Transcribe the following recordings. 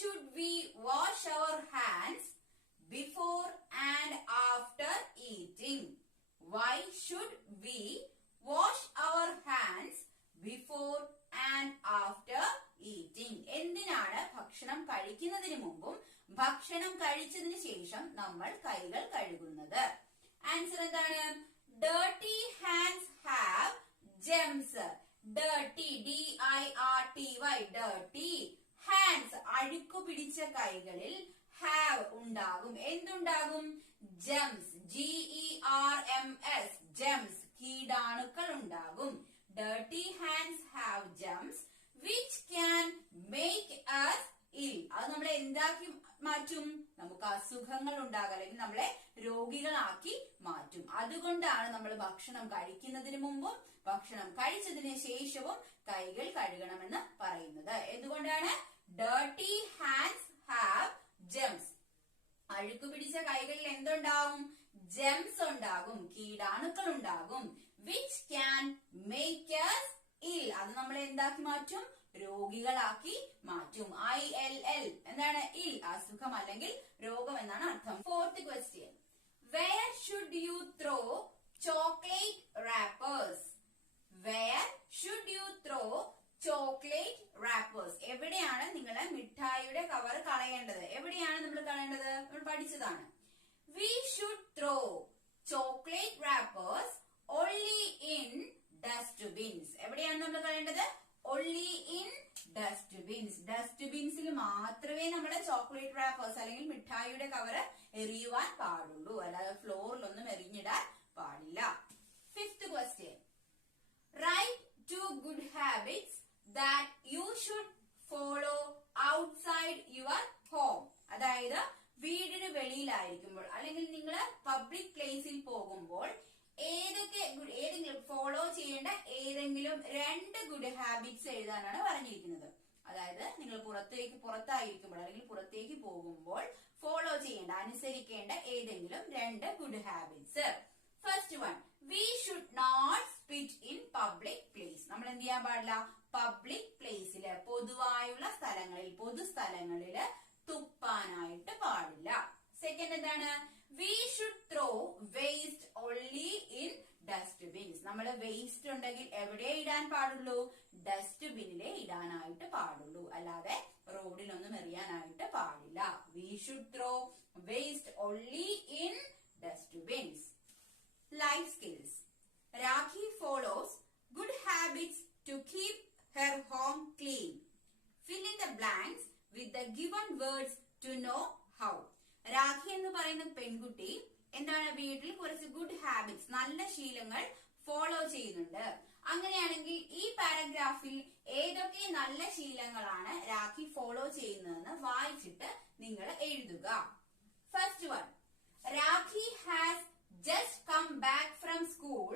should we wash our hands before and after eating? Why should we wash our hands before and after eating? എന്തിനാണ് ഭക്ഷണം കഴിക്കുന്നതിന് മുമ്പും ഭക്ഷണം കഴിച്ചതിന് ശേഷം നമ്മൾ കൈകൾ കഴുകുന്നത്? ആൻസർ എന്താണ്? Dirty hands have germs. Dirty, D-I-R-T-Y, dirty hands, അഴുക്കു പിടിച്ച കൈകളിൽ have ഉണ്ടാകും. എന്തുണ്ടാകും? germs, G-E-R-M-S, germs, കീടാണുക്കൾ ഉണ്ടാകും. Dirty hands have germs which can make us ill. അത് നമ്മളെ എന്താക്കി മാറ്റും? നമുക്ക് അസുഖങ്ങൾ ഉണ്ടാകും, അല്ലെങ്കിൽ നമ്മളെ രോഗികളാക്കി മാറ്റും. അതുകൊണ്ടാണ് നമ്മൾ ഭക്ഷണം കഴിക്കുന്നതിന് മുമ്പും ഭക്ഷണം കഴിച്ചതിന് ശേഷവും കൈകൾ കഴുകണമെന്ന് പറയുന്നത്. എന്തുകൊണ്ടാണ്? Dirty hands have germs. അഴുക്കു പിടിച്ച കൈകളിൽ എന്തുണ്ടാവും? ജെംസ് ഉണ്ടാകും, കീടാണുക്കൾ ഉണ്ടാകും. Which can make us ill. അത് നമ്മളെ എന്താക്കി മാറ്റും? രോഗികളാക്കി മാറ്റും. ILL എന്താണ്? ഇൽ, അസുഖം അല്ലെങ്കിൽ രോഗം എന്നാണ് അർത്ഥം. Fourth question, where should you throw chocolate wrappers? Where should you throw chocolate wrappers? എവിടെയാണ് നിങ്ങൾ മിഠായിയുടെ കവർ കളയേണ്ടത്? എവിടെയാണ് നമ്മൾ കളയേണ്ടത്? നമ്മൾ പഠിച്ചതാണ്. V should throw chocolate wrappers only in dustbins. എവിടെയാണ് നമ്മൾ കളയേണ്ടത്? only in dustbins. ഡസ്റ്റ്ബിൻസിൽ മാത്രമേ നമ്മുടെ ചോക്ലേറ്റ് റാപ്പേഴ്സ് അല്ലെങ്കിൽ മിഠായിയുടെ കവറ് എറിയുവാൻ പാടുള്ളൂ, അല്ലാതെ ഫ്ലോറിലൊന്നും എറിഞ്ഞിടാൻ പാടില്ല. Fifth question, write 2 good habits that you should follow outside your home. അതായത് വീടിന് വെളിയിലായിരിക്കുമ്പോൾ അല്ലെങ്കിൽ നിങ്ങൾ പബ്ലിക് പ്ലേസിൽ പോകുമ്പോൾ ഏതെങ്കിലും ഫോളോ ചെയ്യേണ്ട ഏതെങ്കിലും 2 ഗുഡ് ഹാബിറ്റ്സ് എഴുതാനാണ് പറഞ്ഞിരിക്കുന്നത്. അതായത് നിങ്ങൾ പുറത്തായിരിക്കുമ്പോൾ അല്ലെങ്കിൽ പുറത്തേക്ക് പോകുമ്പോൾ ഫോളോ ചെയ്യേണ്ട, അനുസരിക്കേണ്ട ഏതെങ്കിലും 2 good habits. First one, we should not spit in public place. നമ്മൾ എന്ത് ചെയ്യാൻ പാടില്ല? പബ്ലിക് പ്ലേസില്, പൊതുവായുള്ള സ്ഥലങ്ങളിൽ, പൊതുസ്ഥലങ്ങളില് തുപ്പാനായിട്ട് പാടില്ല. സെക്കൻഡ് എന്താണ്? V should throw waste only in dustbins. നമ്മള് വേസ്റ്റ് ഉണ്ടെങ്കിൽ എവിടെ ഇടാൻ പാടുള്ളൂ? ഡസ്റ്റ്ബിന്നിലെ ഇടാനായിട്ട് പാടുള്ളൂ, അല്ലാതെ റോഡിലൊന്നും എറിയാനായിട്ട് പാടില്ല. We should throw waste only in dustbins. Life skills. Rakhi follows good habits to keep her home clean. Fill in the blanks with the given words to know how. Rakhi എന്ന് പറയുന്ന പെൺകുട്ടി എന്താണ്? വീട്ടിൽ കുറച്ച് ഗുഡ് ഹാബിറ്റ്സ്, നല്ല ശീലങ്ങൾ ഫോളോ ചെയ്യുന്നുണ്ട്. അങ്ങനെയാണെങ്കിൽ ഈ പാരഗ്രാഫിൽ ഏതൊക്കെ നല്ല ശീലങ്ങളാണ് രാഖി ഫോളോ ചെയ്യുന്നതെന്ന് വായിച്ചിട്ട് നിങ്ങൾ എഴുതുക. First one, Rakhi has just come back from school.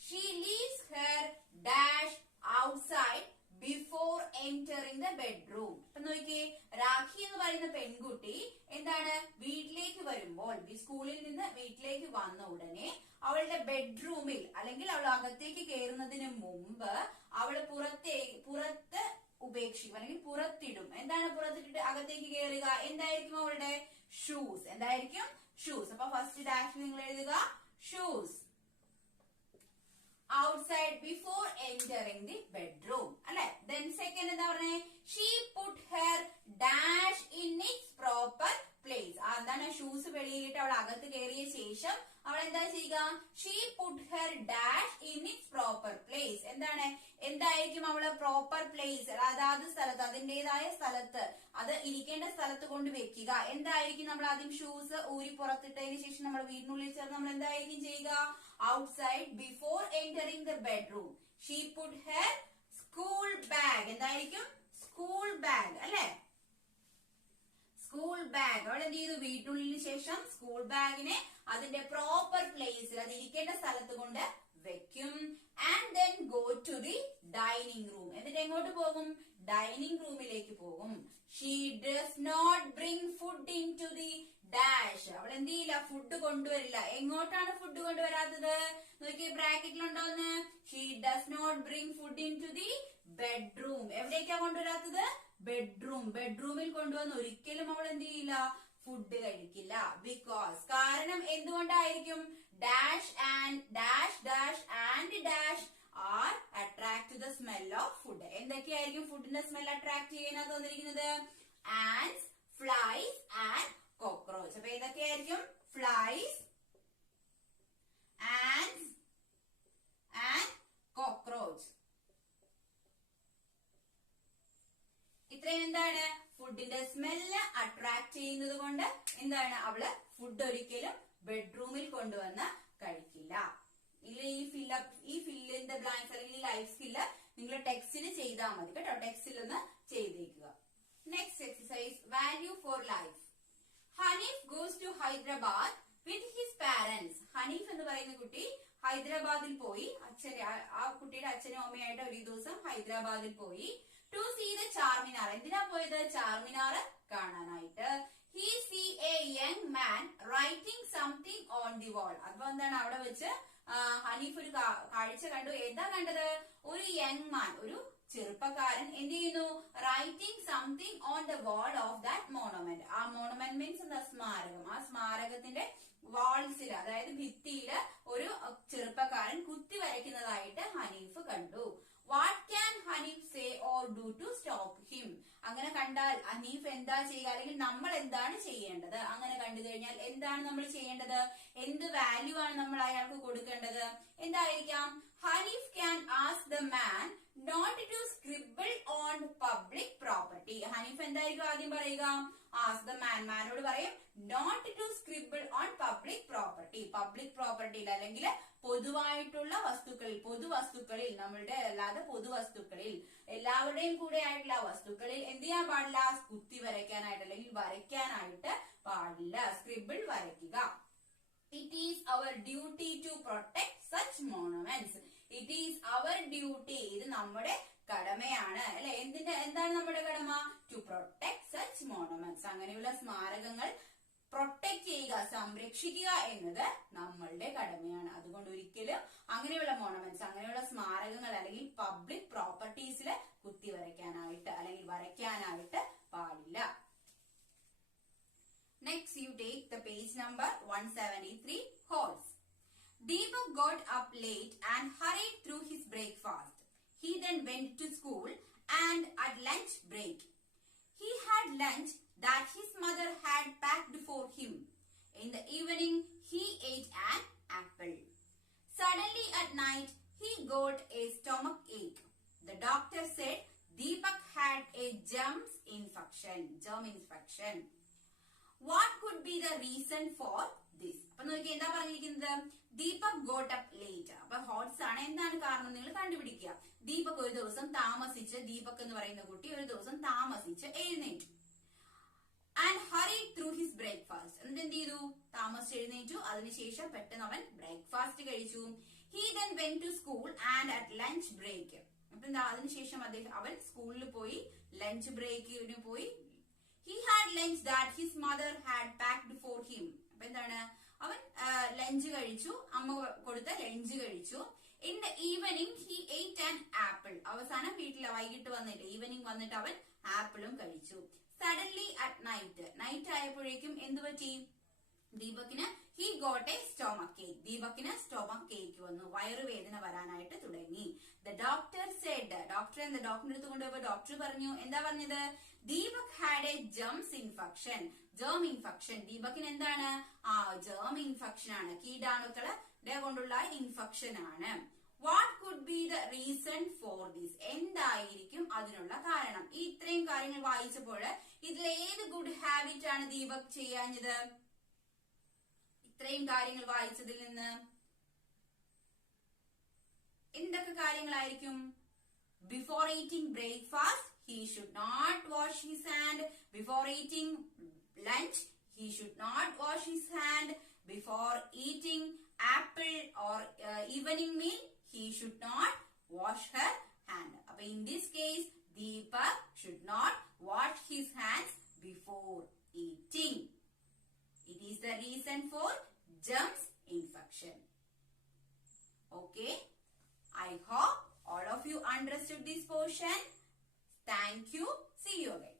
She leaves her dash outside before entering the bedroom. അപ്പൊ നോക്കിയേ, രാഖി എന്ന് പറയുന്ന പെൺകുട്ടി എന്താണ്? വീട്ടിലേക്ക് വരുമ്പോൾ, സ്കൂളിൽ നിന്ന് വീട്ടിലേക്ക് വന്ന ഉടനെ അവളുടെ ബെഡ്റൂമിൽ അല്ലെങ്കിൽ അവൾ അകത്തേക്ക് കയറുന്നതിന് മുമ്പ് അവള് പുറത്ത് ഉപേക്ഷിക്കും അല്ലെങ്കിൽ പുറത്തിടും. എന്താണ് പുറത്തിട്ടിട്ട് അകത്തേക്ക് കയറുക? എന്തായിരിക്കും അവളുടെ? ഷൂസ്. എന്തായിരിക്കും? ഷൂസ്. അപ്പൊ ഫസ്റ്റ് ഡാഷ് നിങ്ങൾ എഴുതുക shoes. outside before entering the bedroom. അല്ലെ? then second എന്താ പറഞ്ഞേ? she put her dash in its proper place. എന്താണ്? ഷൂസ് വെളിയിലിട്ട് അവൾ അകത്ത് കയറിയ ശേഷം അവൾ എന്താ ചെയ്യുക? she put her dash in its proper place. എന്താണ്? എന്തായിരിക്കും അവള് പ്രോപ്പർ പ്ലേസ്? അതാത് സ്ഥലത്ത്, അതിന്റേതായ സ്ഥലത്ത്, അത് ഇരിക്കേണ്ട സ്ഥലത്ത് കൊണ്ട് വെക്കുക. എന്തായിരിക്കും? നമ്മൾ ആദ്യം ഷൂസ് ഊരി പുറത്തിട്ടതിന് ശേഷം നമ്മൾ വീടിനുള്ളിൽ ചേർന്ന് നമ്മൾ എന്തായിരിക്കും ചെയ്യുക? outside before entering the bedroom. she put her school bag. എന്തായിരിക്കും? School bag. അല്ലെ? സ്കൂൾ ബാഗ് അവൾ എന്ത് ചെയ്തു? വീട്ടിനുള്ളിന് ശേഷം സ്കൂൾ ബാഗിനെ അതിന്റെ പ്രോപ്പർ പ്ലേസിൽ, അത് ഇരിക്കേണ്ട സ്ഥലത്ത് കൊണ്ട് വെക്കും. And then go to the dining room. എന്നിട്ട് എങ്ങോട്ട് പോകും? ഡൈനിങ് റൂമിലേക്ക് പോകും. She does not bring food in to the dash. അവൾ എന്ത് ചെയ്യില്ല? ഫുഡ് കൊണ്ടുവരില്ല. എങ്ങോട്ടാണ് ഫുഡ് കൊണ്ടുവരാത്തത്? നോക്കിയേ, ബ്രാക്കറ്റിലുണ്ടോന്ന്? She does not bring food in to the bedroom. എവിടേക്കാ കൊണ്ടുവരാത്തത്? ബെഡ്റൂമിൽ കൊണ്ടുവന്ന് ഒരിക്കലും അവൾ എന്ത് ചെയ്യില്ല, ഫുഡ് കഴിക്കില്ല. ബിക്കോസ് കാരണം എന്തുകൊണ്ടായിരിക്കും? Dash and dash dash and dash are attract to the smell of food. എന്തൊക്കെയായിരിക്കും ഫുഡിന്റെ സ്മെൽ അട്രാക്ട് ചെയ്യാനായിട്ട് തന്നിരിക്കുന്നത്? Ants, flies and cockroach. അപ്പൊ ഏതൊക്കെയായിരിക്കും? Flies, ants and cockroach. ഇത്രയും എന്താണ്? ഫുഡിന്റെ സ്മെല്ല് അട്രാക്ട് ചെയ്യുന്നത് കൊണ്ട് എന്താണ് അവള് ഫുഡ് ഒരിക്കലും ബെഡ്റൂമിൽ കൊണ്ടുവന്ന് കഴിക്കില്ല. ഈ ഫില്ല് ഇൻ ദ ബ്ലാങ്ക്സ് അല്ലെങ്കിൽ ഈ ലൈഫ് സ്കില്ല് നിങ്ങൾ ടെക്സ്റ്റിൽ ചെയ്താൽ മതി കേട്ടോ. ടെക്സ്റ്റിൽ ഒന്ന് ചെയ്തേക്കുക. Next exercise, value for life. Hanif goes to Hyderabad with his parents. Hanif എന്ന് പറയുന്ന കുട്ടി ഹൈദരാബാദിൽ പോയി. ആ കുട്ടിയുടെ അച്ഛനും അമ്മയായിട്ട് ഒരു ദിവസം ഹൈദരാബാദിൽ പോയി. To see the Charminar. എന്തിനാ പോയത്? ചാർമിനാർ കാണാനായിട്ട്. He see a young man writing something on the wall. അപ്പൊ എന്താണ് അവിടെ വെച്ച് ഹനീഫ് ഒരു കാഴ്ച കണ്ടു. എന്താ കണ്ടത്? ഒരു യങ് മാൻ, ഒരു ചെറുപ്പക്കാരൻ എന്ത് ചെയ്യുന്നു? Writing something on the wall of that monument. ആ മോണമെന്റ് മീൻസ് എന്താ? സ്മാരകം. ആ സ്മാരകത്തിന്റെ വാൾസിൽ, അതായത് ഭിത്തിയില് ഒരു ചെറുപ്പക്കാരൻ കുത്തി വരയ്ക്കുന്നതായിട്ട് ഹനീഫ് കണ്ടു. What can Hanif say or do to stop him? അങ്ങനെ കണ്ടാൽ ഹനീഫ് എന്താ ചെയ്യുക, അല്ലെങ്കിൽ നമ്മൾ എന്താണ് ചെയ്യേണ്ടത്? അങ്ങനെ കണ്ടു കഴിഞ്ഞാൽ എന്താണ് നമ്മൾ ചെയ്യേണ്ടത്? എന്ത് വാല്യൂ ആണ് നമ്മൾ അയാൾക്ക് കൊടുക്കേണ്ടത്? എന്തായിരിക്കാം? Hanif can ask the man not to scribble on public property. Hanif എന്തായിരിക്കും ആദ്യം പറയുക? ആസ്ക് ദ മാൻ, മാനോട് പറയും not to scribble on public property. Public പ്രോപ്പർട്ടിയിൽ അല്ലെങ്കിൽ പൊതുവായിട്ടുള്ള പൊതുവസ്തുക്കളിൽ, നമ്മളുടെ അല്ലാതെ പൊതുവസ്തുക്കളിൽ, എല്ലാവരുടെയും കൂടെ ആയിട്ടുള്ള വസ്തുക്കളിൽ എന്ത് ചെയ്യാൻ പാടില്ല? കുത്തി വരയ്ക്കാനായിട്ട് അല്ലെങ്കിൽ വരയ്ക്കാനായിട്ട് പാടില്ല. സ്ക്രിബിൾ വരയ്ക്കുക. It is our duty to protect such monuments. It is our duty, ഇത് നമ്മുടെ കടമയാണ് അല്ലെ. എന്താണ് നമ്മുടെ കടമ? To protect such monuments. അങ്ങനെയുള്ള സ്മാരകങ്ങൾ പ്രൊട്ടക്ട് ചെയ്യുക, സംരക്ഷിക്കുക എന്നത് നമ്മളുടെ കടമയാണ്. അതുകൊണ്ട് ഒരിക്കലും അങ്ങനെയുള്ള മോണമെന്റ്സ്, അങ്ങനെയുള്ള സ്മാരകങ്ങൾ അല്ലെങ്കിൽ പബ്ലിക് പ്രോപ്പർട്ടീസിൽ കുത്തി വരയ്ക്കാനായിട്ട് അല്ലെങ്കിൽ വരയ്ക്കാനായിട്ട് പാടില്ല. Next you take the page number 173, horse. Deepak got up late and hurried through his breakfast. He then went to school and at lunch break he had lunch that his mother had packed for him. In the evening he ate an apple. Suddenly at night he got a stomach ache. The doctor said Deepak had a germ infection. What could be the reason for this? അപ്പൊ നോക്കി എന്താ പറഞ്ഞിരിക്കുന്നത്? Deepak got up late. അപ്പൊ ഹോട്ട്സ് ആണ്. എന്താണ് കാരണം നിങ്ങൾ കണ്ടുപിടിക്കുക. ദീപക് ഒരു ദിവസം താമസിച്ച്, ദീപക് എന്ന് പറയുന്ന കുട്ടി ഒരു ദിവസം താമസിച്ച് എഴുന്നേറ്റു. And hurry through his breakfast. എന്നിട്ട് എന്ത് ചെയ്തു? താമസിച്ച് എഴുന്നേറ്റു. അതിനുശേഷം പെട്ടെന്ന് അവൻ ബ്രേക്ക്ഫാസ്റ്റ് കഴിച്ചു. He then went to school and at lunch break. അപ്പൊ എന്താ? അതിനുശേഷം അവൻ സ്കൂളിൽ പോയി, ലഞ്ച് ബ്രേക്കിന് പോയി. He had lunch that his mother had packed for him. അപ്പൊ എന്താണ്? അവൻ ലഞ്ച് കഴിച്ചു, അമ്മ കൊടുത്ത ലഞ്ച് കഴിച്ചു. In the evening he ate an apple. അവസാനം വീട്ടിൽ വൈകിട്ട് വന്നിട്ട്, ഈവനിങ് വന്നിട്ട് അവൻ ആപ്പിളും കഴിച്ചു. Suddenly at night ആയപ്പോഴേക്കും എന്ത് പറ്റി? ദീപകിന് he got a stomach ache. ദീപകിന് സ്റ്റൊമക് കേക്ക് വന്നു, വയറുവേദന വരാനായിട്ട് തുടങ്ങി. The doctor said, ഡോക്ടറിന്റെ അടുത്ത് കൊണ്ടുപോയപ്പോ ഡോക്ടർ പറഞ്ഞു, എന്താ പറഞ്ഞത്? Deepak had a germs infection. Germ infection. ദീപകിന് എന്താണ്? ജേം ഇൻഫെക്ഷൻ ആണ്, കീടാണുക്കളെ കൊണ്ടുള്ള ഇൻഫെക്ഷൻ ആണ്. What could be the reason for this? എന്തായിരിക്കും അതിനുള്ള കാരണം? ഈ ഇത്രയും കാര്യങ്ങൾ വായിച്ചപ്പോൾ ഇതിൽ ഏത് ഗുഡ് ഹാബിറ്റ് ആണ് ദീപക് ചെയ്യാഞ്ഞത്? ഇത്രയും കാര്യങ്ങൾ വായിച്ചതിൽ നിന്ന് എന്തൊക്കെ കാര്യങ്ങളായിരിക്കും? Before eating breakfast, he should not wash his hand. Before eating lunch, he should not wash his hand. Before eating apple or evening meal, he should not wash her hand. In this case, Deepak should not wash his hands before eating. It is the reason for germs infection. Okay, I hope all of you understood this portion. Thank you. See you. See you again.